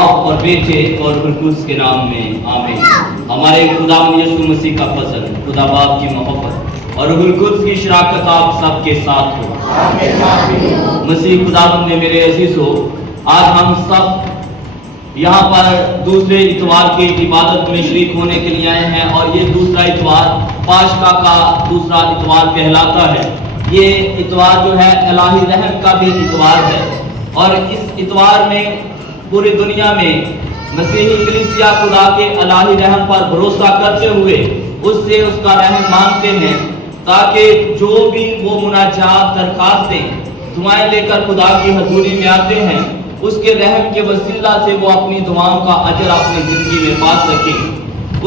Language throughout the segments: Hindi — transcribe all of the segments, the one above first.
बाप और बेटे और कुद्दूस के नाम में आमीन। हमारे खुदा यीशु मसीह का फजल, खुदा बाप की मोहब्बत और रूहुल कुद्स की शराकत आप सबके साथ हो। मसीह खुदा ने मेरे अजीजों, आज हम सब यहाँ पर दूसरे इतवार की इबादत में शरीक होने के लिए आए हैं और ये दूसरा इतवार पाशका का दूसरा इतवार कहलाता है। ये इतवार जो है इलाही रहम का भी इतवार है और इस इतवार में पूरी दुनिया में मसीही कलीसिया खुदा के इलाही रहम पर भरोसा करते हुए उससे उसका रहम मांगते हैं, ताकि जो भी वो मुनाजात दरखास्तें दुआएं लेकर खुदा की हजूरी में आते हैं, उसके रहम के वसीला से वो अपनी दुआओं का अजर अपनी जिंदगी में पा सकें।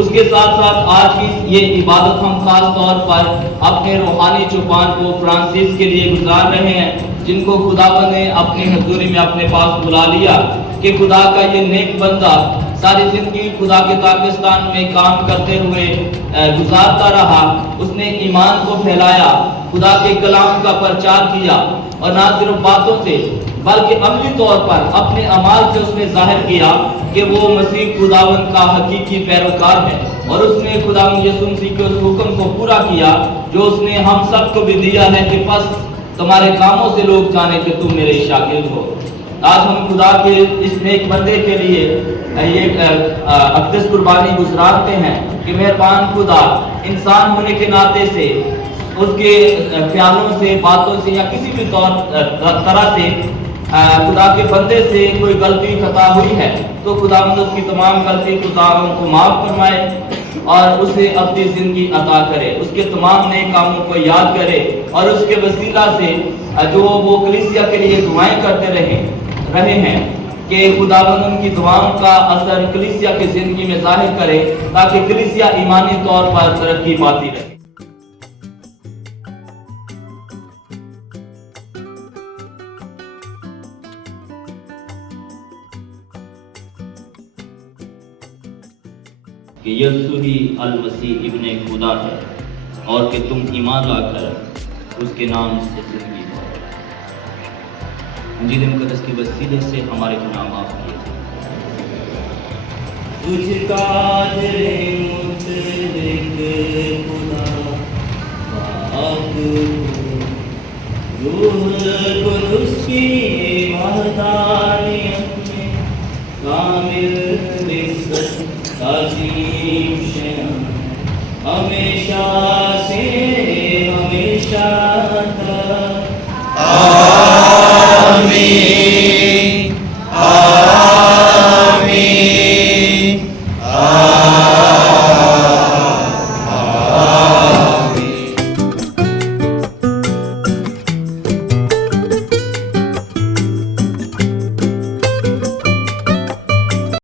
उसके साथ साथ आज की ये इबादत हम खास तौर पर अपने रूहानी चौपान को फ्रांसिस के लिए गुजार रहे हैं, जिनको खुदावंद ने अपनी हजूरी में अपने पास बुला लिया कि खुदा का ये नेक बंदा सारी जिंदगी खुदा के पाकिस्तान में काम करते हुए गुजारता रहा। उसने ईमान को फैलाया, खुदा के कलाम का प्रचार किया और ना सिर्फ बातों से बल्कि अमली तौर पर अपने अमाल से उसने जाहिर किया कि वो मसीह खुदावंद का हकीकी पैरोकार है और उसने खुदावंद यीशु मसीह के उस हुक्म को पूरा किया जो उसने हम सबको भी दिया है कि बस तुम्हारे कामों से लोग जाने कि तुम मेरे शागिर्द हो। आज हम खुदा के इस नेक बंदे के लिए ये अक़दस कुर्बानी गुज़राते हैं कि मेहरबान खुदा इंसान होने के नाते से उसके ख्यालों से, बातों से या किसी भी तरह से खुदा के बंदे से कोई गलती खता हुई है तो खुदावंद उसकी तमाम गलती खुदाओं को माफ़ फरमाए और उसे अपनी ज़िंदगी अता करे, उसके तमाम नए कामों को याद करे और उसके वसीला से जो वो कलीसिया के लिए दुआएं करते रहे हैं कि खुदावंद उनकी दुआओं का असर कलीसिया की ज़िंदगी में जाहिर करे, ताकि कलीसिया ईमानी तौर पर तरक्की पाती रहे। कि यीशु ही अल मसीह इब्ने खुदा है और कि तुम ईमान लाकर उसके नाम से जिंदगी पाओ। इंजील मुक़द्दस के वसीले से हमारे गुनाह माफ किए थे। तुझका खुदा बाप रूहुल कुद्दूस की वहदानियत में कामिल रिज़्क़ अज़ीम शान हमेशा से हमेशा